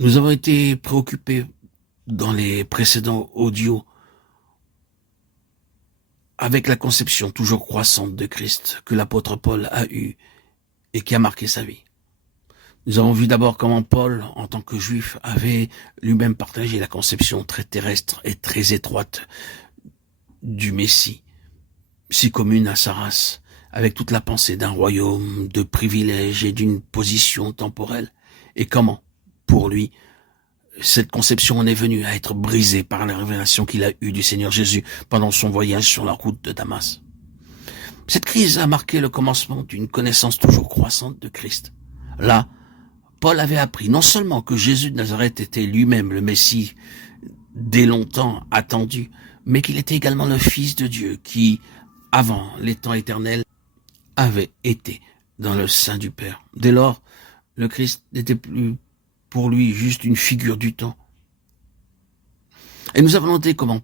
Nous avons été préoccupés dans les précédents audios avec la conception toujours croissante de Christ que l'apôtre Paul a eue et qui a marqué sa vie. Nous avons vu d'abord comment Paul, en tant que juif, avait lui-même partagé la conception très terrestre et très étroite du Messie, si commune à sa race, avec toute la pensée d'un royaume, de privilèges et d'une position temporelle, et comment, pour lui, cette conception en est venue à être brisée par la révélation qu'il a eue du Seigneur Jésus pendant son voyage sur la route de Damas. Cette crise a marqué le commencement d'une connaissance toujours croissante de Christ. Là, Paul avait appris non seulement que Jésus de Nazareth était lui-même le Messie dès longtemps attendu, mais qu'il était également le Fils de Dieu qui, avant les temps éternels, avait été dans le sein du Père. Dès lors, le Christ n'était plus pour lui juste une figure du temps. Et nous avons noté comment,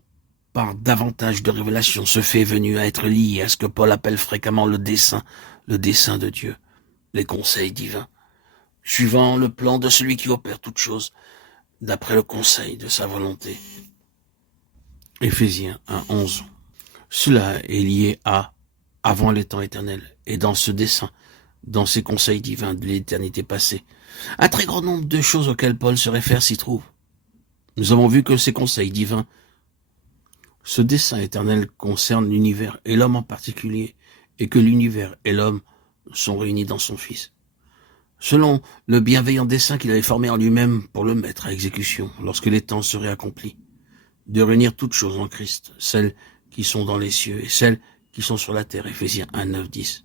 par davantage de révélations, ce fait est venu à être lié à ce que Paul appelle fréquemment le dessein de Dieu, les conseils divins, suivant le plan de celui qui opère toutes choses, d'après le conseil de sa volonté. Éphésiens 1:11. Cela est lié à avant les temps éternels, et dans ce dessein, dans ces conseils divins de l'éternité passée. Un très grand nombre de choses auxquelles Paul se réfère s'y trouvent. Nous avons vu que ces conseils divins, ce dessein éternel concerne l'univers et l'homme en particulier, et que l'univers et l'homme sont réunis dans son Fils. Selon le bienveillant dessein qu'il avait formé en lui-même pour le mettre à exécution lorsque les temps seraient accomplis, de réunir toutes choses en Christ, celles qui sont dans les cieux et celles qui sont sur la terre, Éphésiens 1:9-10.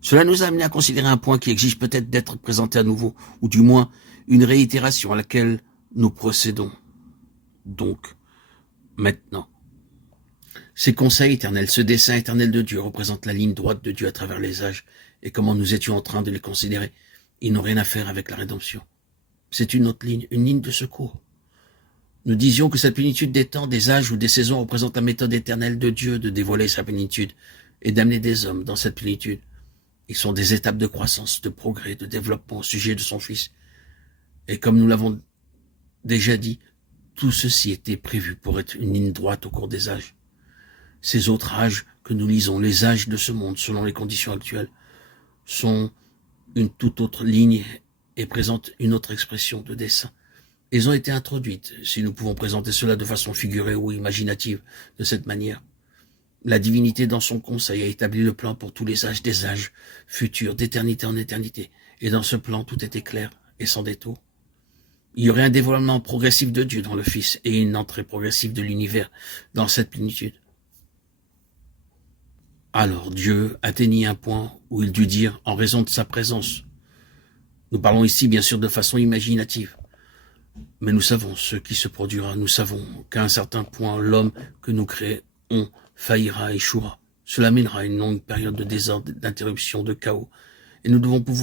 Cela nous a amené à considérer un point qui exige peut-être d'être présenté à nouveau, ou du moins une réitération à laquelle nous procédons. Donc, maintenant, ces conseils éternels, ce dessein éternel de Dieu représente la ligne droite de Dieu à travers les âges, et comment nous étions en train de les considérer, ils n'ont rien à faire avec la rédemption. C'est une autre ligne, une ligne de secours. Nous disions que cette plénitude des temps, des âges ou des saisons représente la méthode éternelle de Dieu de dévoiler sa plénitude et d'amener des hommes dans cette plénitude. Ils sont des étapes de croissance, de progrès, de développement au sujet de son Fils. Et comme nous l'avons déjà dit, tout ceci était prévu pour être une ligne droite au cours des âges. Ces autres âges que nous lisons, les âges de ce monde selon les conditions actuelles, sont une toute autre ligne et présentent une autre expression de dessein. Elles ont été introduites, si nous pouvons présenter cela de façon figurée ou imaginative, de cette manière. La divinité dans son conseil a établi le plan pour tous les âges des âges futurs, d'éternité en éternité. Et dans ce plan, tout était clair et sans détour. Il y aurait un dévoilement progressif de Dieu dans le Fils et une entrée progressive de l'univers dans cette plénitude. Alors Dieu atteignit un point où il dut dire, en raison de sa présence, nous parlons ici bien sûr de façon imaginative, mais nous savons ce qui se produira, nous savons qu'à un certain point, l'homme que nous créons faillira, échouera. Cela mènera à une longue période de désordre, d'interruption, de chaos, et nous devons pouvoir